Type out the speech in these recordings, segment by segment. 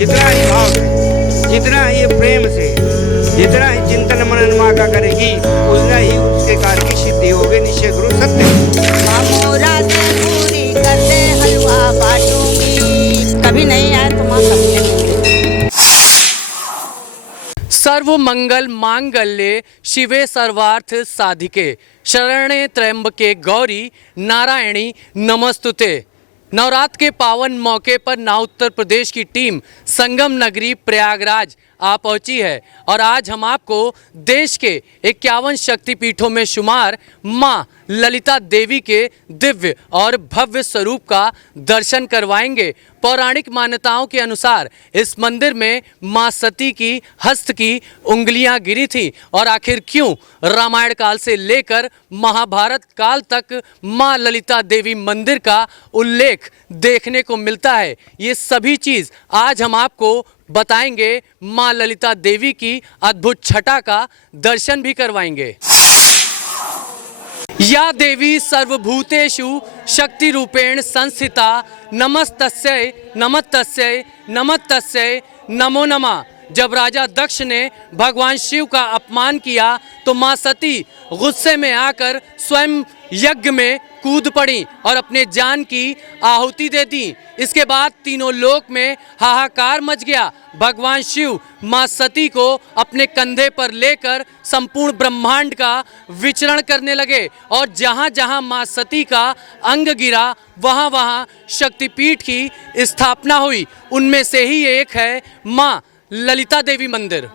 जितना ही भाव से, जितना ही प्रेम से, जितना ही चिंतन मनन माँ का करेगी, उतना ही उसके कार्य की सिद्धि होगी। निश्चय गुरु सत्य। मोरा से पूरी कर दे हलवा बाटूंगी, कभी नहीं आए तो माँ कभी नहीं। सर्व मंगल मांगल्ये शिवे सर्वार्थ साधिके शरण्ये त्र्यंबके गौरी नारायणी नमस्तुते। नवरात्र के पावन मौके पर नाउ उत्तर प्रदेश की टीम संगम नगरी प्रयागराज आ पहुंची है और आज हम आपको देश के 51 शक्तिपीठों में शुमार मां ललिता देवी के दिव्य और भव्य स्वरूप का दर्शन करवाएंगे। पौराणिक मान्यताओं के अनुसार इस मंदिर में मां सती की हस्त की उंगलियां गिरी थी और आखिर क्यों रामायण काल से लेकर महाभारत काल तक मां ललिता देवी मंदिर का उल्लेख देखने को मिलता है, ये सभी चीज़ आज हम आपको बताएंगे। मां ललिता देवी की अद्भुत छटा का दर्शन भी करवाएंगे। या देवी सर्वभूतेषु शक्ति रूपेण संस्थिता नमस्तस्यै नमस्तस्यै नमस्तस्यै नमो नमः। जब राजा दक्ष ने भगवान शिव का अपमान किया तो मां सती गुस्से में आकर स्वयं यज्ञ में कूद पड़ी और अपने जान की आहुति दे दी। इसके बाद तीनों लोक में हाहाकार मच गया। भगवान शिव मां सती को अपने कंधे पर लेकर संपूर्ण ब्रह्मांड का विचरण करने लगे और जहां जहां मां सती का अंग गिरा वहां वहां शक्तिपीठ की स्थापना हुई। उनमें से ही एक है मां ललिता देवी मंदिर।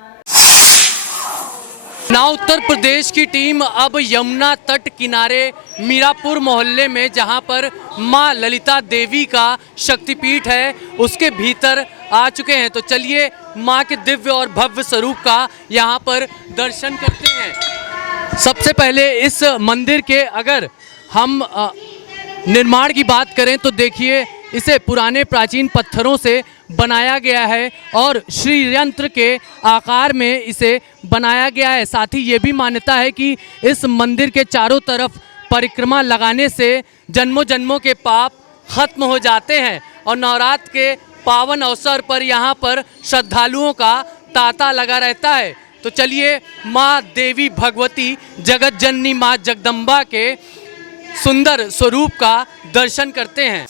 नाउ उत्तर प्रदेश की टीम अब यमुना तट किनारे मीरापुर मोहल्ले में, जहां पर मां ललिता देवी का शक्तिपीठ है, उसके भीतर आ चुके हैं। तो चलिए मां के दिव्य और भव्य स्वरूप का यहां पर दर्शन करते हैं। सबसे पहले इस मंदिर के अगर हम निर्माण की बात करें तो देखिए इसे पुराने प्राचीन पत्थरों से बनाया गया है और श्री यंत्र के आकार में इसे बनाया गया है। साथ ही ये भी मान्यता है कि इस मंदिर के चारों तरफ परिक्रमा लगाने से जन्मों जन्मों के पाप खत्म हो जाते हैं और नवरात्र के पावन अवसर पर यहाँ पर श्रद्धालुओं का तांता लगा रहता है। तो चलिए माँ देवी भगवती जगत जननी माँ जगदम्बा के सुंदर स्वरूप का दर्शन करते हैं।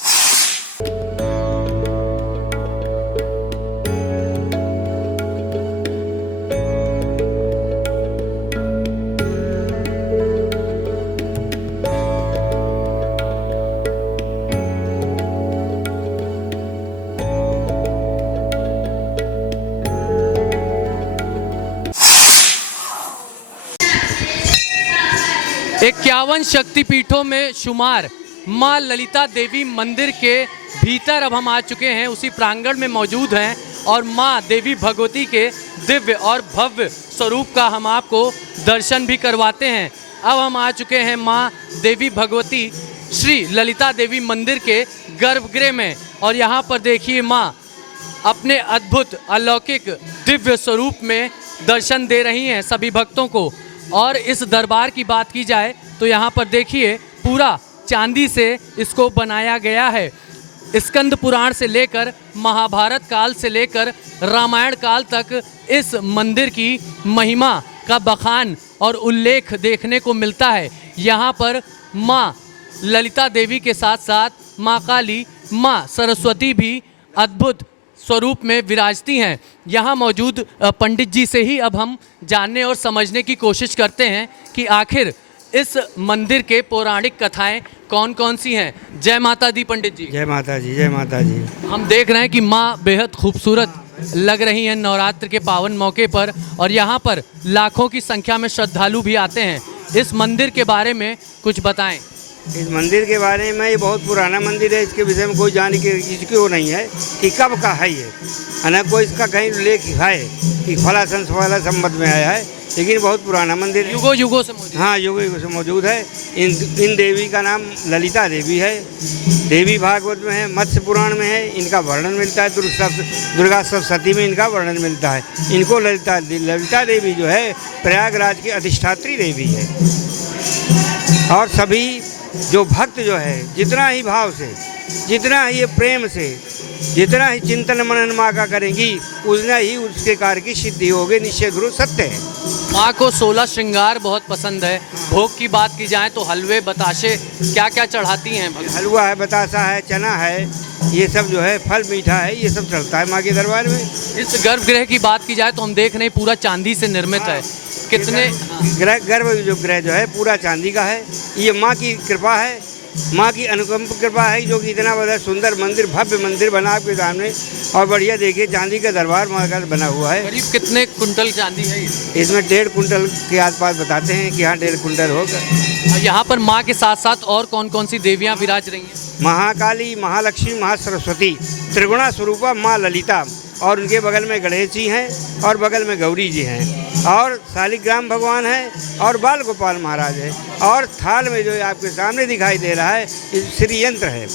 इक्यावन शक्तिपीठों में शुमार मां ललिता देवी मंदिर के भीतर अब हम आ चुके हैं, उसी प्रांगण में मौजूद हैं और मां देवी भगवती के दिव्य और भव्य स्वरूप का हम आपको दर्शन भी करवाते हैं। अब हम आ चुके हैं मां देवी भगवती श्री ललिता देवी मंदिर के गर्भगृह में और यहाँ पर देखिए मां अपने अद्भुत अलौकिक दिव्य स्वरूप में दर्शन दे रही हैं सभी भक्तों को। और इस दरबार की बात की जाए तो यहाँ पर देखिए पूरा चांदी से इसको बनाया गया है। स्कंद पुराण से लेकर महाभारत काल से लेकर रामायण काल तक इस मंदिर की महिमा का बखान और उल्लेख देखने को मिलता है। यहाँ पर माँ ललिता देवी के साथ साथ माँ काली, माँ सरस्वती भी अद्भुत स्वरूप में विराजती हैं। यहाँ मौजूद पंडित जी से ही अब हम जानने और समझने की कोशिश करते हैं कि आखिर इस मंदिर के पौराणिक कथाएं कौन कौन सी हैं। जय माता दी पंडित जी। जय माता जी, जय माता जी। हम देख रहे हैं कि माँ बेहद खूबसूरत लग रही हैं नवरात्र के पावन मौके पर और यहाँ पर लाखों की संख्या में श्रद्धालु भी आते हैं। इस मंदिर के बारे में कुछ बताएं। इस मंदिर के बारे में ये बहुत पुराना मंदिर है, इसके विषय में कोई जानकारी वो नहीं है कि कब का है ये, ना कोई इसका कहीं उल्लेख है कि फला संबत में आया है, लेकिन बहुत पुराना मंदिर है, युगों युगों से मौजूद। हाँ, युगों युगों से मौजूद है। इन देवी का नाम ललिता देवी है। देवी भागवत में है, मत्स्य पुराण में है, इनका वर्णन मिलता है। दुर्गा सप्तशती में इनका वर्णन मिलता है। इनको ललिता देवी जो है प्रयागराज की अधिष्ठात्री देवी है और सभी जो भक्त जो है जितना ही भाव से, जितना ही प्रेम से, जितना ही चिंतन मनन माँ का करेंगी उतना ही उसके कार्य की सिद्धि होगी, निश्चित रूप सत्य है। माँ को 16 श्रृंगार बहुत पसंद है। भोग की बात की जाए तो हलवे बताशे क्या क्या चढ़ाती हैं भगवान? हलवा है, बतासा है, चना है, ये सब जो है फल मीठा है, ये सब चलता है माँ के दरबार में। इस गर्भगृह की बात की जाए तो हम देख रहे हैं पूरा चांदी से निर्मित है। कितने गर्भ जो गृह जो है पूरा चांदी का है। ये माँ की कृपा है, माँ की अनुकंप कृपा है जो कि इतना बड़ा सुंदर मंदिर, भव्य मंदिर बना आपके सामने। और बढ़िया देखिए चांदी का दरबार माँ का बना हुआ है। करीब कितने कुंटल चांदी है ये? इसमें 1.5 कुंटल के आसपास बताते हैं कि हाँ 1.5 कुंटल होगा। और यहाँ पर माँ के साथ साथ और कौन कौन सी देवियाँ विराज रही हैं? महाकाली, महालक्ष्मी, महासरस्वती, त्रिगुणा स्वरूपा माँ ललिता, और उनके बगल में गणेश जी हैं और बगल में गौरी जी हैं, और शालिग्राम भगवान है और बाल गोपाल महाराज है। और थाल में जो आपके सामने दिखाई दे रहा है ये श्री यंत्र है।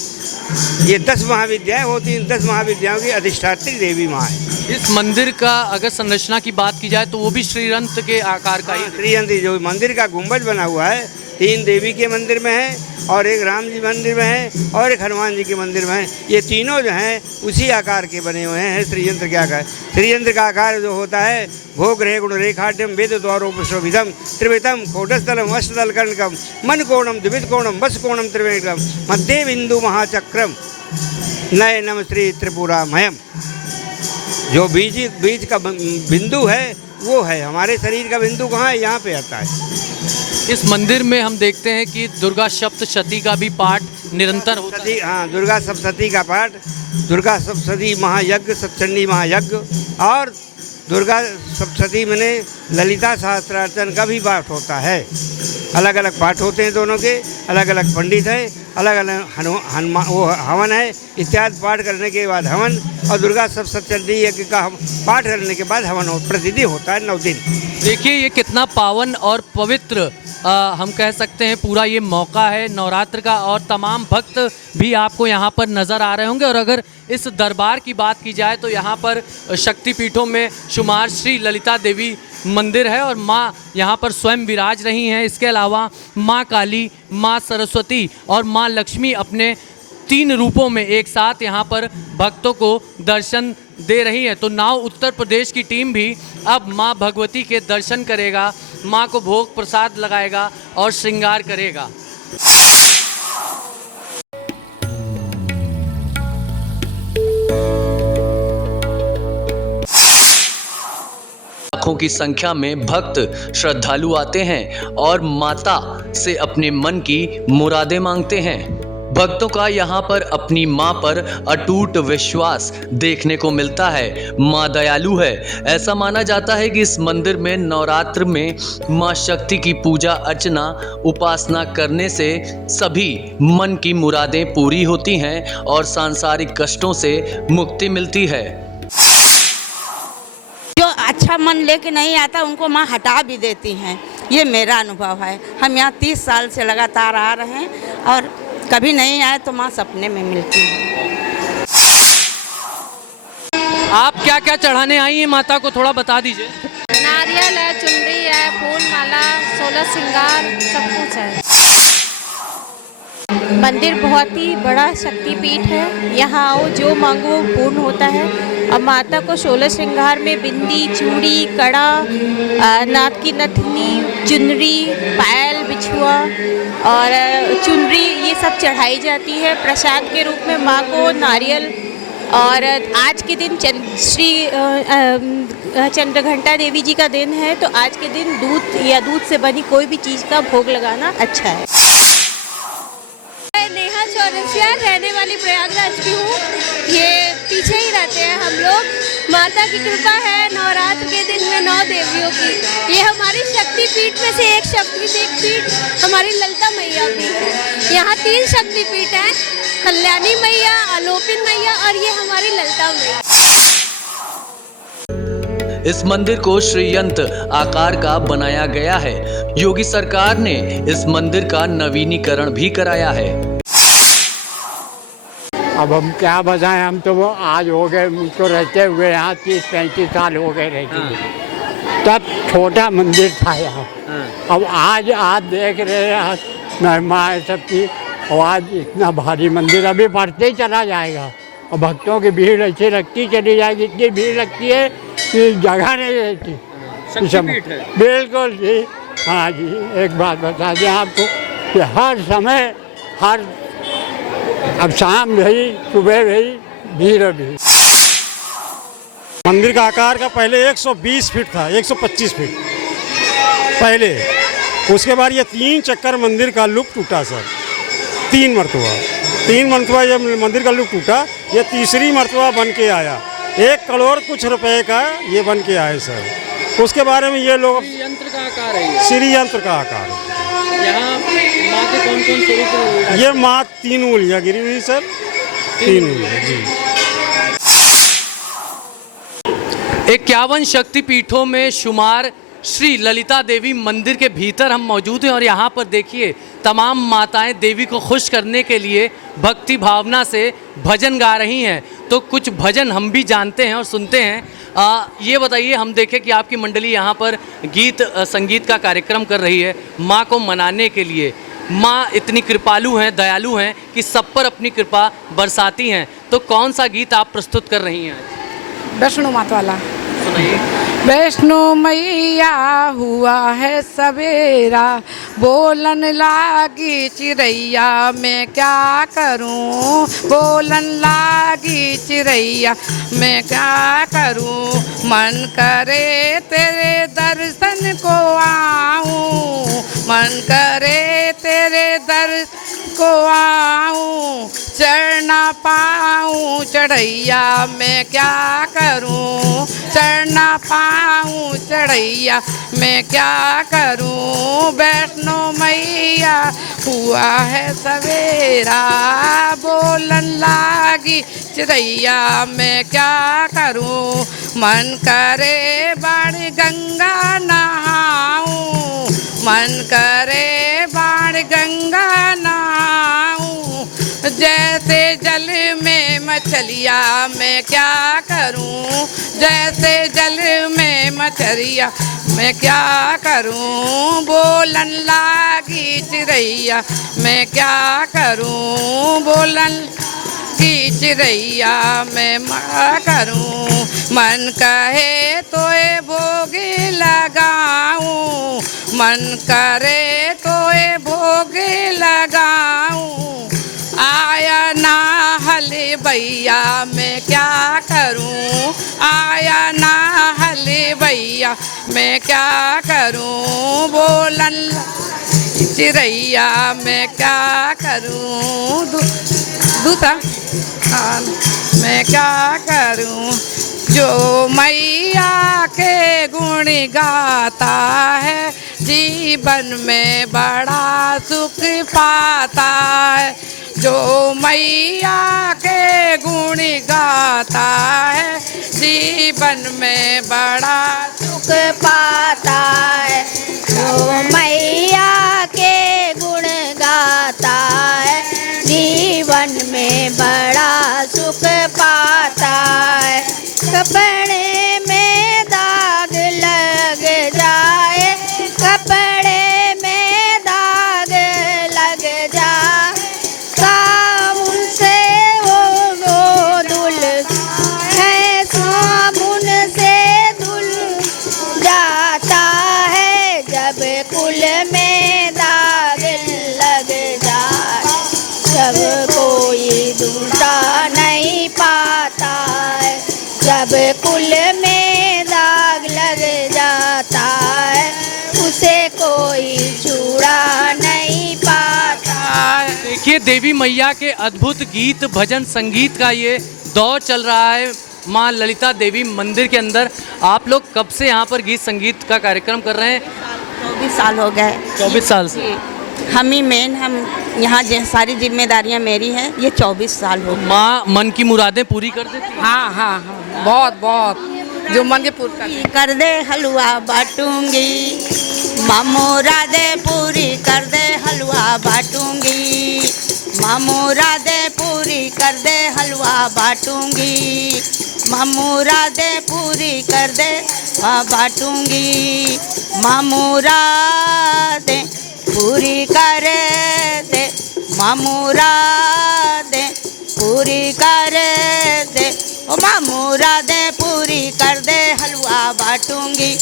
ये 10 महाविद्याएँ होती हैं, 10 महाविद्याओं की अधिष्ठात्री देवी माँ है। इस मंदिर का अगर संरचना की बात की जाए तो वो भी श्रीयंत्र के आकार का ही है। श्रीयंत्र जो मंदिर का गुंबज बना हुआ है 3 देवी के मंदिर में है, और एक राम जी मंदिर में है, और एक हनुमान जी के मंदिर में है। ये तीनों जो हैं उसी आकार के बने हुए हैं श्रीयंत्र के आकार। श्रीयंत्र का आकार जो होता है भोग रेह गुण रेखाट्यम वेद द्वारोपशोभितम त्रिवितम कोटस्थलम अष्टदल कर्णकम मन कोणम द्विविध कोणम बस कोणम त्रिवेणकम मध्य बिंदु महाचक्रम नयनम श्री त्रिपुरामयम। जो बीज का बिंदु है वो है हमारे शरीर का बिंदु कहाँ है, यहाँ पे आता है। इस मंदिर में हम देखते हैं कि दुर्गा सप्तशती का भी पाठ निरंतर होता है। हाँ, दुर्गा सप्तशती का पाठ, दुर्गा सप्तशती महायज्ञ, सप्तचंडी महायज्ञ, और दुर्गा सप्तशती में ललिता सहस्त्रार्चन का भी पाठ होता है। अलग अलग पाठ होते हैं दोनों के, अलग अलग पंडित हैं, अलग अलग वो हवन है इत्यादि। पाठ करने के बाद हवन, और दुर्गा सप्तशती यज्ञ का पाठ करने के बाद हवन प्रतिदिन होता है 9 दिन। देखिए ये कितना पावन और पवित्र हम कह सकते हैं पूरा ये मौका है नवरात्र का, और तमाम भक्त भी आपको यहाँ पर नज़र आ रहे होंगे। और अगर इस दरबार की बात की जाए तो यहाँ पर शक्तिपीठों में शुमार श्री ललिता देवी मंदिर है, और माँ यहाँ पर स्वयं विराज रही हैं। इसके अलावा माँ काली, माँ सरस्वती और माँ लक्ष्मी अपने 3 रूपों में एक साथ यहाँ पर भक्तों को दर्शन दे रही है। तो नाव उत्तर प्रदेश की टीम भी अब माँ भगवती के दर्शन करेगा, माँ को भोग प्रसाद लगाएगा और श्रृंगार करेगा। लाखों की संख्या में भक्त श्रद्धालु आते हैं और माता से अपने मन की मुरादें मांगते हैं। भक्तों का यहाँ पर अपनी माँ पर अटूट विश्वास देखने को मिलता है। माँ दयालु है। ऐसा माना जाता है कि इस मंदिर में नवरात्र में माँ शक्ति की पूजा अर्चना उपासना करने से सभी मन की मुरादें पूरी होती हैं और सांसारिक कष्टों से मुक्ति मिलती है। जो अच्छा मन लेके नहीं आता उनको माँ हटा भी देती हैं, ये मेरा अनुभव है। हम यहाँ 30 साल से लगातार आ रहे हैं और कभी नहीं आए तो माँ सपने में मिलती है। आप क्या क्या चढ़ाने आई हैं माता को थोड़ा बता दीजिए। नारियल है, चुनरी है, फूल माला, 16 श्रृंगार, सब कुछ है। मंदिर बहुत ही बड़ा शक्तिपीठ है। यहाँ आओ जो मांगो वो पूर्ण होता है। अब माता को 16 श्रृंगार में बिंदी, चूड़ी, कड़ा, नाक की नथनी, चुनरी, पायल, बिछुआ और चुनरी ये सब चढ़ाई जाती है। प्रसाद के रूप में माँ को नारियल, और आज के दिन श्री चंद्रघंटा देवी जी का दिन है, तो आज के दिन दूध या दूध से बनी कोई भी चीज़ का भोग लगाना अच्छा है। नेहा चौरसिया रहने वाली प्रयागराज की हूँ। ये पीछे ही रहते हैं हम लोग। माता की कृपा है नवरात्र के दिन में 9 देवियों की। ये हमारी शक्तिपीठ में से एक शक्तिपीठ हमारी ललिता मैया भी है। यहाँ 3 शक्तिपीठ हैं, कल्याणी मैया, आलोपिन मैया और ये हमारी ललिता मैया। इस मंदिर को श्रीयंत्र आकार का बनाया गया है। योगी सरकार ने इस मंदिर का नवीनीकरण भी कराया है। अब हम क्या बताएं, हम तो वो आज हो गए मुझको रहते हुए यहाँ 30-35 साल हो गए रहते। तब छोटा मंदिर था यहाँ। अब आज आप देख रहे हैं महिमा सबकी, और आज इतना भारी मंदिर अभी बढ़ते ही चला जाएगा। और भक्तों की भीड़ ऐसे लगती चली जाएगी, इतनी भीड़ लगती है कि जगह नहीं रहती। शक्तिपीठ है। बिल्कुल जी। हाँ जी, एक बात बता दें आपको कि हर समय, हर अब शाम रही सुबह रही भीड़ भी। मंदिर का आकार का पहले 120 फीट था, 125 फीट पहले। उसके बाद ये 3 चक्कर मंदिर का लुक टूटा सर, 3 मरतबा जब मंदिर का लुक टूटा, ये तीसरी मरतबा बन के आया। 1 करोड़ कुछ रुपए का ये बन के आए सर। उसके बारे में ये लोग, यंत्र का आकार है ये। श्री यंत्र का आकार है। यहाँ माँ के कौन कौन स्वरूप? ये माँ 3 उंगलियाँ गिरी हुई सर, 3 उंगलियाँ जी। 51 शक्तिपीठों में शुमार श्री ललिता देवी मंदिर के भीतर हम मौजूद हैं और यहाँ पर देखिए तमाम माताएं देवी को खुश करने के लिए भक्ति भावना से भजन गा रही हैं। तो कुछ भजन हम भी जानते हैं और सुनते हैं। ये बताइए, हम देखें कि आपकी मंडली यहाँ पर गीत संगीत का कार्यक्रम कर रही है माँ को मनाने के लिए। माँ इतनी कृपालु हैं, दयालु हैं कि सब पर अपनी कृपा बरसाती हैं। तो कौन सा गीत आप प्रस्तुत कर रही हैं? वैष्णो माता वाला सुनाइए। वैष्णो मैया हुआ है सवेरा, बोलन लागी चिड़ैया मैं क्या करूं, बोलन लागी चिड़ैया मैं क्या करूं, मन करे तेरे दर्शन को आऊं, मन करे तेरे दर्शन को आऊं, चढ़ ना पाऊं चढ़ैया मैं क्या करूं, चढ़ ना पाऊं चढ़ैया मैं क्या करूं, वैष्णो मैया हुआ है सवेरा, बोलन लागी चिड़ैया मैं क्या करूं, मन करे बाण गंगा नहाऊं, मन करे बाण गंगा नहाऊं, जैसे जल में मछलिया मैं क्या करूं, जैसे जल में मछलिया मैं क्या करूं, बोलन लागी चिड़ैया मैं क्या करूं, बोलन की चिड़ैया मैं क्या करूं, मन कहे तो ए भोग लगाऊं, मन करे तो ए भोग लगाऊं, आया ना हले भैया मैं क्या करूं, आया ना हले भैया मैं क्या करूं, बोलन चिड़ैया मैं क्या करूं, दूसरा मैं क्या करूं, जो मैया के गुण गाता है जीवन में बड़ा सुख पाता है, जो मैया के गुण गाता है जीवन में बड़ा सुख पाता है, जो मैया के गुण गाता है जीवन में बड़ा सुख पाता है, कपड़े में दाग लग जाए, कपड़े में दाग लग जाए, साबुन से वो धुल है, साबुन से धुल जाता है, जब कुल में दाग लग जाए, जब कोई दूसरा नहीं पाता है, जब कुल में दाग लग जाता है, उसे कोई छुड़ा नहीं पाता है। देखिए देवी मैया के अद्भुत गीत भजन संगीत का ये दौर चल रहा है माँ ललिता देवी मंदिर के अंदर। आप लोग कब से यहाँ पर गीत संगीत का कार्यक्रम कर रहे हैं? 24 साल हो गए। 24 साल से। हम ही मेन, हम यहाँ सारी जिम्मेदारियाँ मेरी हैं, ये 24 साल हो गए। माँ मन की मुरादें पूरी कर देती हैं? हाँ हाँ हाँ, बहुत बहुत जो मन के पूरी कर दे हलवा बाटूंगी, माँ मुरादें पूरी कर दे हलवा बाटूंगी, माँ मुरादें पूरी कर दे हलवा बाटूंगी, माँ मुरादें पूरी कर दे बाटूंगी, माँ मुरादें पूरी कर दे, माँ मुरादें पूरी कर दे, ओ माँ मुरादें पूरी कर दे, हलवा बांटूंगी,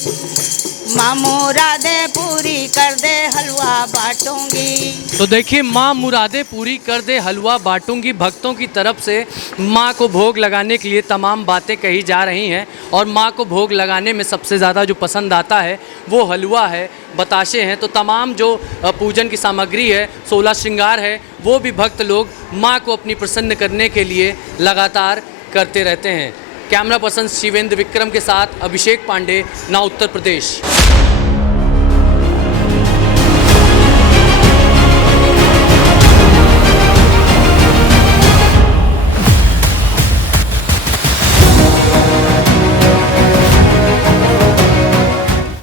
माँ मुरादें पूरी कर दे, हलवा बांटूंगी। तो देखिए, माँ मुरादें पूरी कर दे, हलवा बांटूंगी। भक्तों की तरफ से माँ को भोग लगाने के लिए तमाम बातें कही जा रही हैं और माँ को भोग लगाने में सबसे ज़्यादा जो पसंद आता है वो हलवा है, बताशे हैं। तो तमाम जो पूजन की सामग्री है, 16 श्रृंगार है, वो भी भक्त लोग माँ को अपनी प्रसन्न करने के लिए लगातार करते रहते हैं। कैमरा पर्सन शिवेंद्र विक्रम के साथ अभिषेक पांडे, नाउ उत्तर प्रदेश।